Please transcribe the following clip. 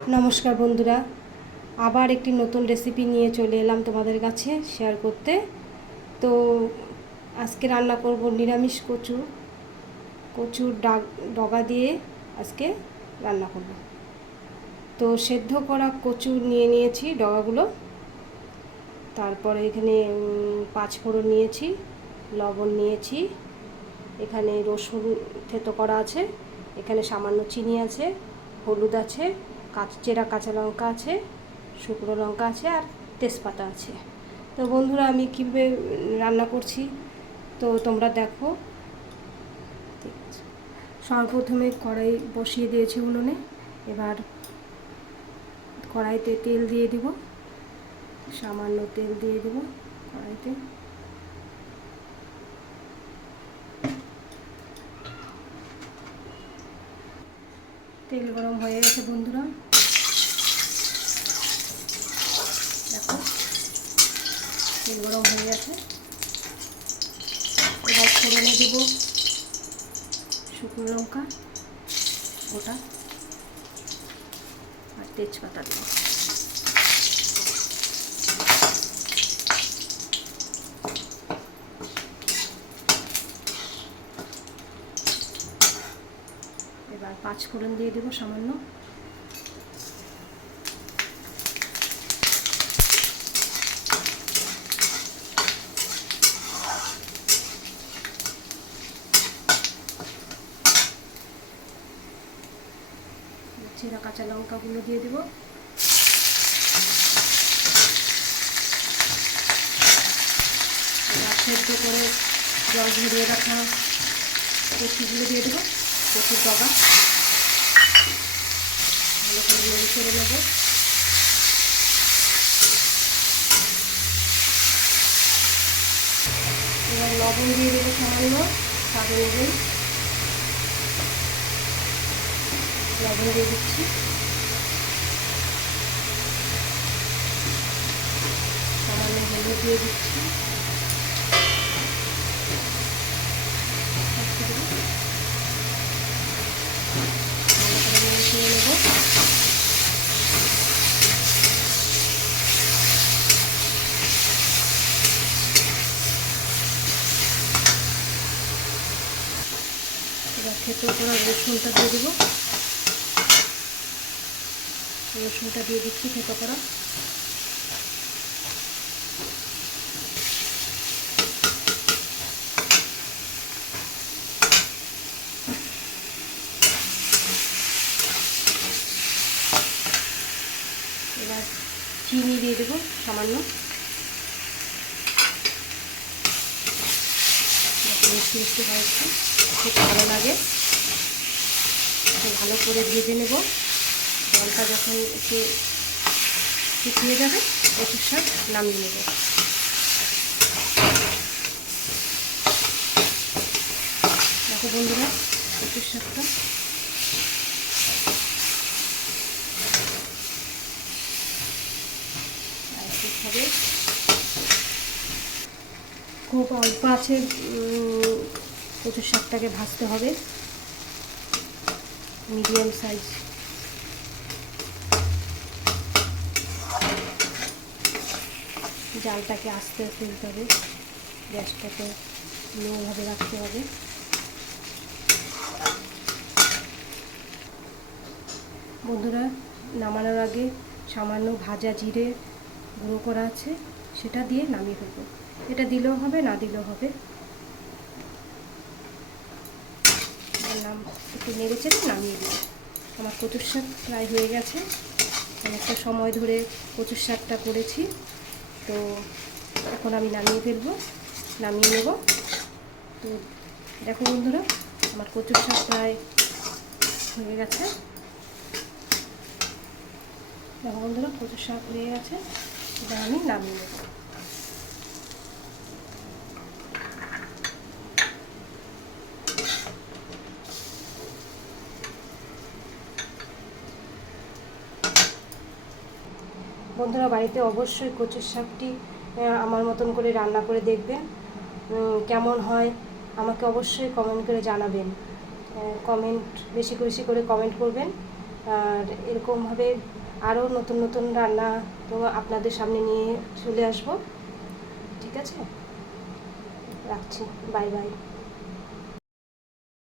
নমস্কার বন্ধুরা আবার একটি নতুন রেসিপি নিয়ে চলে এলাম তোমাদের কাছে শেয়ার করতে। তো আজকে রান্না করব নিরামিষ কচু কচুর ডাক ডগা দিয়ে আজকে রান্না করব। তো সেদ্ধ করা কচু নিয়ে নিয়েছি ডগাগুলো তারপরে এখানে উম, পাঁচ ফোড়ন নিয়েছি লবণ নিয়েছি এখানে রসুন থেতো করা আছে এখানে সামান্য চিনি আছে হলুদ আছে চেরা কাঁচা লঙ্কা আছে, শুকনো লঙ্কা আছে আর তেজপাতা আছে। তো বন্ধুরা, আমি কীভাবে রান্না করছি? তো তোমরা দেখো। ঠিক আছে সর্বপ্রথমে কড়াই বসিয়ে দিয়েছি উনুনে। এবার কড়াইতে তেল দিয়ে দিব। সামান্য তেল দিয়ে দিব কড়াইতে। তেল গরম হয়ে গেছে বন্ধুরা দেখো তেল গরম হয়ে গেছে। এবার ফোড়নে দেব শুকনো লঙ্কা, গোটা, আর তেজপাতা দেবো এবার পাঁচ ফোড়ন দিয়ে দেবো সামান্য। চেরা কাঁচা লঙ্কাগুলো দিয়ে দেবো। সেদ্ধ করে জল ঝরিয়ে রাখা কচুগুলো দিয়ে দেবো, কচুর ডগা। ভালো করে নেড়ে করে নেব। এবার লবণ দিয়ে দেবো সামান্য অনুযায়ী লবণ দিয়ে দিচ্ছি সামান্য হলুদ দিয়ে দিচ্ছি এবার থেতো করা রসুনটা দিয়ে দেবো। রসুনটা দিয়ে দিচ্ছি, থেতো করা। এবার চিনি দিয়ে দেবো সামান্য। মিষ্টি মিষ্টি হয় একটু খেতে ভালো লাগে। ভালো করে ভেজে নেব। জলটা যখন একটু শুকিয়ে যাবে কচুর শাক নামিয়ে নেব। দেখো বন্ধুরা কচুর শাকটা। খুব। অল্প আছে কচুর শাকটাকে ভাজতে হবে। Medium size. জালটাকে আস্তে আস্তে দিতে হবে। গ্যাসটাকে লোভাবে রাখতে হবে। বন্ধুরা, নামানোর আগে সামান্য ভাজা জিরে গুঁড়ো করা আছে, সেটা দিয়ে নামিয়ে ফেলব। এটা দিলেও হবে, না দিলেও হবে। নাম একটু নেড়ে চেড়ে নামিয়ে দিই। আমার কচুর শাক প্রায় হয়ে গেছে। অনেকটা সময় ধরে কচুর শাকটা করেছি। তো এখন আমি নামিয়ে ফেলব, নামিয়ে নেব। তো দেখো বন্ধুরা, আমার কচুর শাক প্রায় হয়ে গেছে। দেখো বন্ধুরা, কচুর শাক হয়ে গেছে, এবার আমি নামিয়ে নেব। বন্ধুরা বাড়িতে অবশ্যই কচুর শাকটি আমার মতন করে রান্না করে দেখবেন। কেমন হয় আমাকে অবশ্যই কমেন্ট করে জানাবেন। কমেন্ট বেশি বেশি করে কমেন্ট করবেন। আর এরকমভাবে আরও নতুন নতুন রান্না তো আপনাদের সামনে নিয়ে চলে আসব। ঠিক আছে? রাখছি। Bye bye